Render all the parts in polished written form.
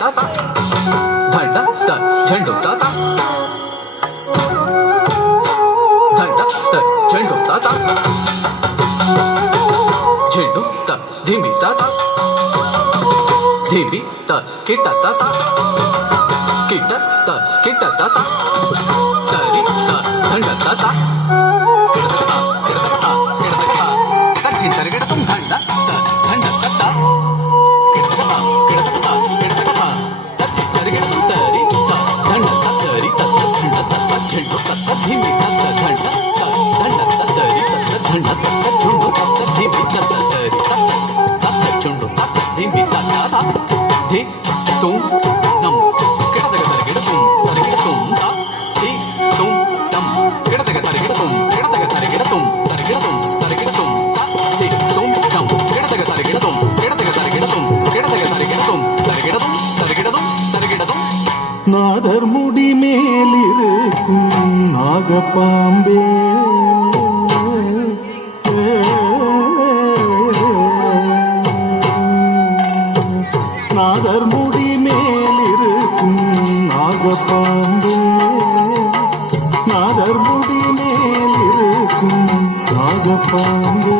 ताता धंडा त झंडू ताता धंडा त झंडू ताता झेंडू त धीमी ताता धीमी त किट्टा ताता किट्टा त किट्टा ताता तरी त धंडा ताता तरिगिडतुम धंडा त धंडा ताता झंडू तत्त धीमी तत्त झंडा धंडा तत्तरी तत्त झंडा तत्त झुंडू तत्त धीमी तत्त तरी तत्त झुंडू तत्त धीमी तत्त धी तुम नम किडतग तरिगिडतुम ता धी तुम नम किडतग तरिगिडतुम तरिगिडतुम ता धी तुम नम किडतग तरिगिडतुम तरिगिडतुम நாதர் முடி மேலிருக்கும் நாகப்பாம்பே நாதர் முடி மேலிருக்கும் நாகப்பாம்பே நாதர் முடி மேலிருக்கும் நாகப்பாம்பே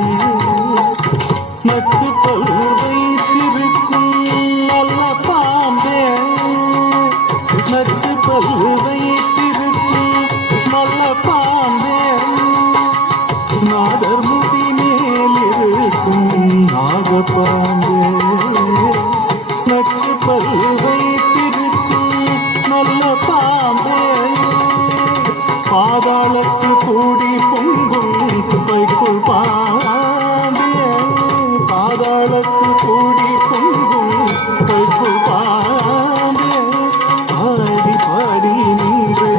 நச்சு பல்வை பிரிக்கும் நல்ல பாம்பே நச்சு பல்வை பிரிக்கும் நல்ல பாம்பே நாதர் முடி மேலிருக்கும் நாகப்பாம்பே நச்சு பல்வை பிரிக்கும் நல்ல பாம்பே பாதாளத்து கூடி பொங்கும் வைக்குள் பாம்பே பாதாளத்து கூடி பொங்கும் வைக்குள் பாம்பே பாடி பாடி நின்று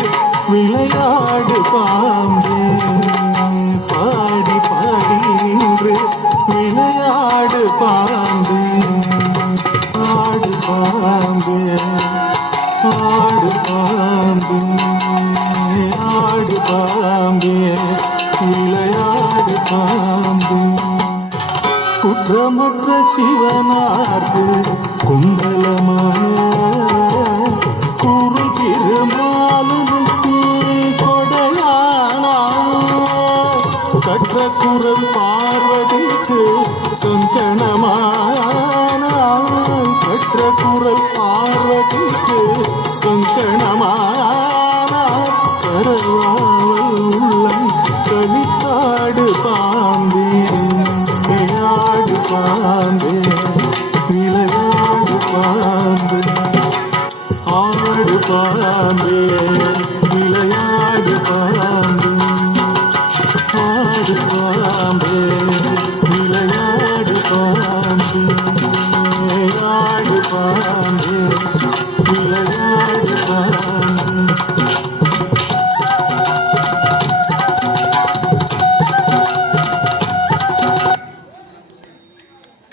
விளையாடு பாம்பே பாடி பாடி நின்று விளையாடு பாம்பே ஆடு பாம்பே ஆடு பாம்பே ஆடு பாம்பே விளையாடு பாம்பே குற்றமற்ற சிவனார்க்கு குண்டலமான குரு திருமாலுக்கு கொடையானா கற்ற குரல் பார்வதிக்கு கங்கணமான கற்ற குரல் பார்வதிக்கு